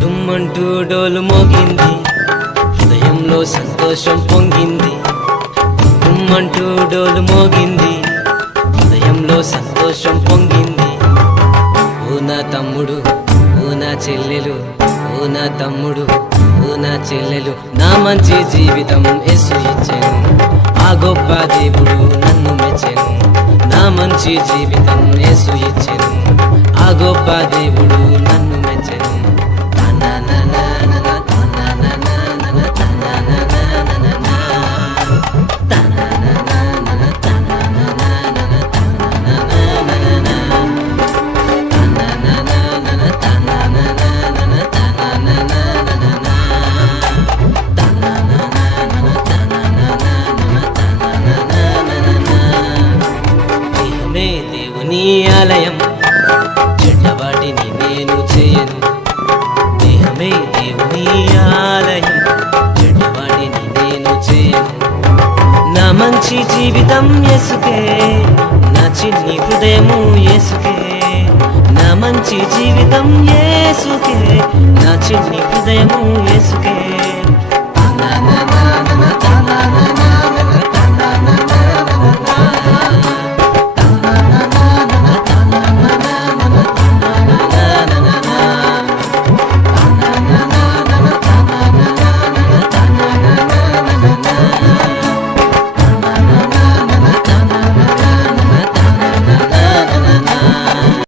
డుమ్మంటూ డోలు మోగింది, హృదయంలో సంతోషం పొంగింది. డుమ్మంటూ డోలు మోగింది, హృదయంలో సంతోషం పొంగింది. ఓ నా తమ్ముడు, ఓ నా చెల్లెలు, ఓ నా తమ్ముడు, ఓ నా చెల్లెలు, నా మంచి జీవితం యేసు ఇచ్చెను. ఆ గొప్ప దేవుడు నన్ను మెచ్చెను. నా మంచి జీవితం యేసు ఇచ్చెను. ఆ గొప్ప దేవుడు నన్ను మెచ్చెను. దేహమే దేవుని ఆలయం, చెడ్డవాటిని నేను చేయను. దేహమే దేవుని ఆలయం, చెడ్డవాటిని నేను చేయను. నా మంచి జీవితం యేసుకే, నా చిన్ని హృదయము యేసుకే. నా మంచి జీవితం యేసుకే, నా చిన్ని హృదయము యేసుకే.